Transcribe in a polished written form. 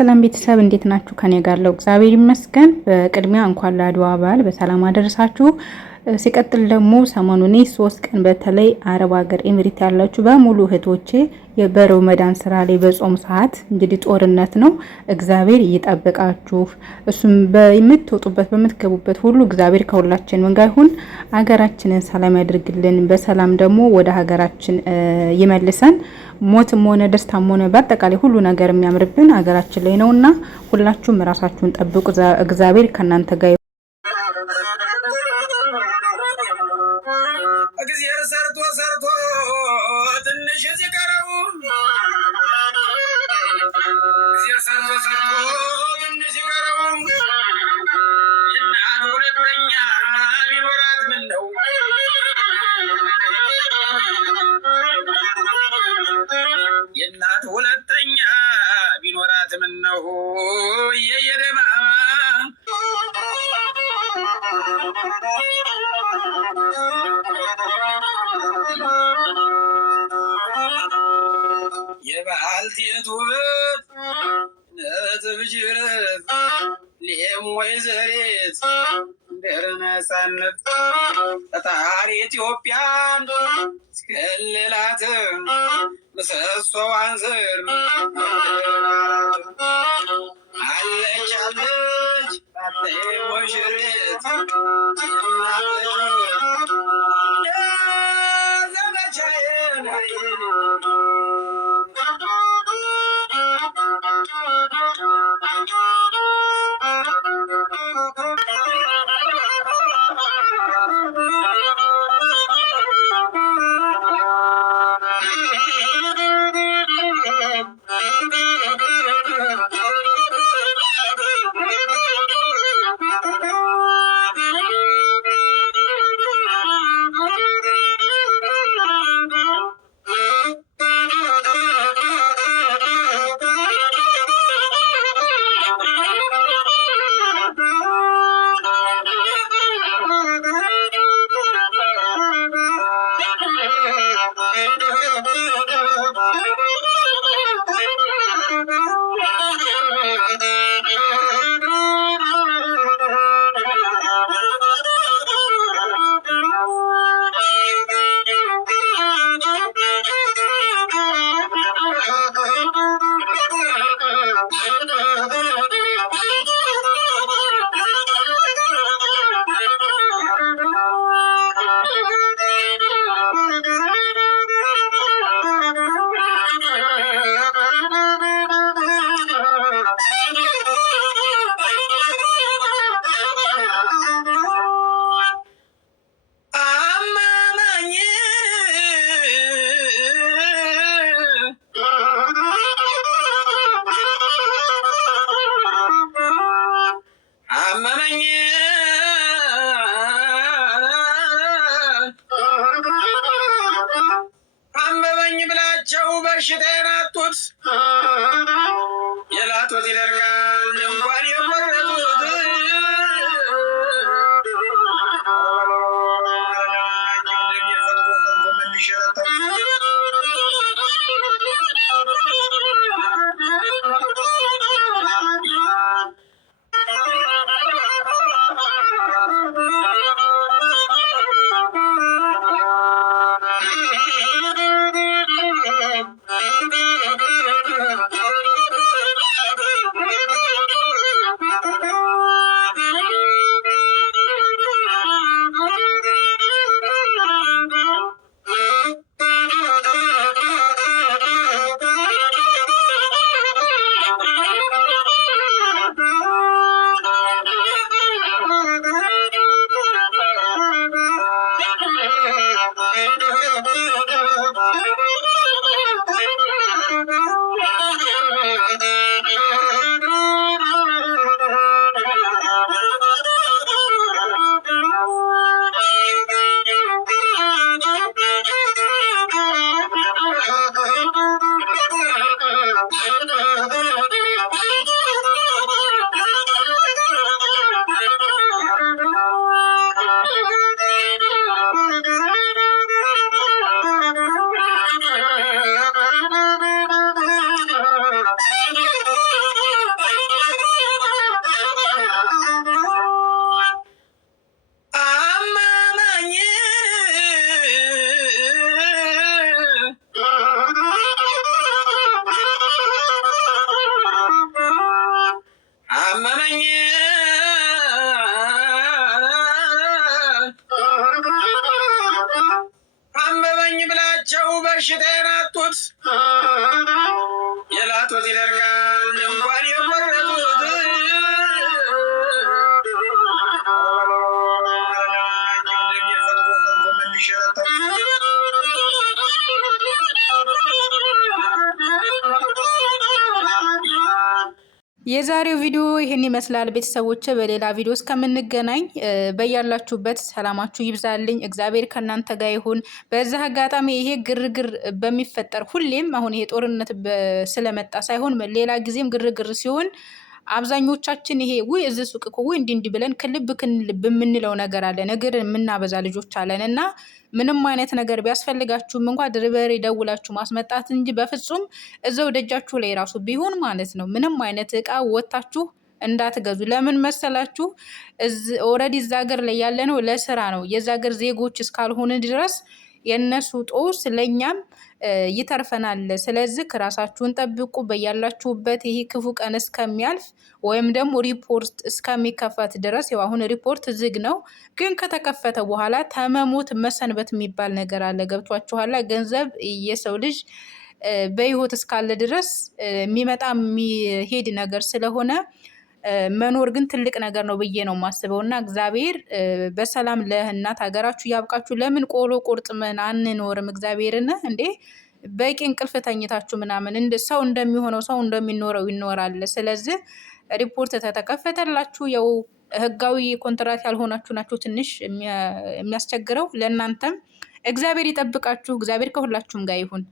ሰላም ቤተሰብ እንዴት ናችሁ? ከኔ ጋር ለው እግዚአብሔር ይመስገን። በቅድሚያ እንኳን ለአድዋ በዓል በሰላም አደረሳችሁ። ሲቀጥል ደግሞ ሰሞኑን 3 ቀን በተለይ አረብ ሀገር ኤምሬት ያላችሁ በሙሉ እህቶቼ በረመዳን ስራ ላይ በጾም ሰዓት እንግዲህ ጦርነት ነው። እግዚአብሔር ይጠብቃችሁ። እሱም በምትወጡበት በምትገቡበት ሁሉ እግዚአብሔር ከሁላችን ጋር ይሁን። ሀገራችንን ሰላም ያድርግልን። በሰላም ደግሞ ወደ ሀገራችን ይመልሰን። ሞትም ሆነ ደስታም ሆነ በአጠቃላይ ሁሉ ነገር የሚያምርብን ሀገራችን ላይ ነውና ሁላችሁም ራሳችሁን ጠብቁ። እግዚአብሔር ከናንተ ጋር እግዚአብሔር ሰርቶ ሰርቶ ትንሽ ሲቀረው እግዚአብሔር ሰርቶ ሰርቶ ትንሽ ሲቀረው እናት ሁለተኛ ቢኖራት ምን ነው የእናት ሁለተኛ ቢኖራት ምን ነው የየደማ የባልቴቱ ውበት ነትብጅረት ሌም ወይዘሬት ደርነሳነት ፈጣሪ ኢትዮጵያን ስከልላት ምሰሶዋን ስር አለች አለች ታተይ ወሽሬት ዘመቻዬን አመመኝ ብላቸው በሽታዬን አጡት የላጡት ይደርጋል እንኳን የቆረጡት የላቶት ይደርቃል እንኳን የቆረጡት የዛሬው ቪዲዮ ይህን ይመስላል ቤተሰቦች። በሌላ ቪዲዮ እስከምንገናኝ በያላችሁበት ሰላማችሁ ይብዛልኝ። እግዚአብሔር ከእናንተ ጋር ይሁን። በዛ አጋጣሚ ይሄ ግርግር በሚፈጠር ሁሌም አሁን ይሄ ጦርነት ስለመጣ ሳይሆን ሌላ ጊዜም ግርግር ሲሆን አብዛኞቻችን ይሄ ወይ እዚህ ሱቅ እኮ ወይ እንዲህ ብለን ክልብ የምንለው ነገር አለ። ነገር የምናበዛ ልጆች አለን እና ምንም አይነት ነገር ቢያስፈልጋችሁም እንኳን ድሪቨሪ ደውላችሁ ማስመጣት እንጂ በፍጹም እዛው ደጃችሁ ላይ ራሱ ቢሆን ማለት ነው ምንም አይነት እቃ ወጣችሁ እንዳትገዙ። ለምን መሰላችሁ? ኦልሬዲ እዛ ሀገር ላይ ያለ ነው ለስራ ነው። የዛ ሀገር ዜጎች እስካልሆነ ድረስ የነሱ ጦስ ለኛም ይተርፈናል። ስለዚህ ራሳችሁን ጠብቁ በያላችሁበት። ይሄ ክፉ ቀን እስከሚያልፍ ወይም ደግሞ ሪፖርት እስከሚከፈት ድረስ ያው አሁን ሪፖርት ዝግ ነው፣ ግን ከተከፈተ በኋላ ተመሞት መሰንበት የሚባል ነገር አለ። ገብቷችኋል? ገንዘብ የሰው ልጅ በህይወት እስካለ ድረስ የሚመጣ የሚሄድ ነገር ስለሆነ መኖር ግን ትልቅ ነገር ነው ብዬ ነው የማስበው። እና እግዚአብሔር በሰላም ለእናት ሀገራችሁ ያብቃችሁ። ለምን ቆሎ ቁርጥመን አንኖርም? እግዚአብሔርን እንዴ በቂ እንቅልፍ ተኝታችሁ ምናምን ሰው እንደሚሆነው ሰው እንደሚኖረው ይኖራል። ስለዚህ ሪፖርት ተተከፈተላችሁ ያው ህጋዊ ኮንትራት ያልሆናችሁ ናችሁ ትንሽ የሚያስቸግረው። ለእናንተም እግዚአብሔር ይጠብቃችሁ። እግዚአብሔር ከሁላችሁም ጋር ይሁን።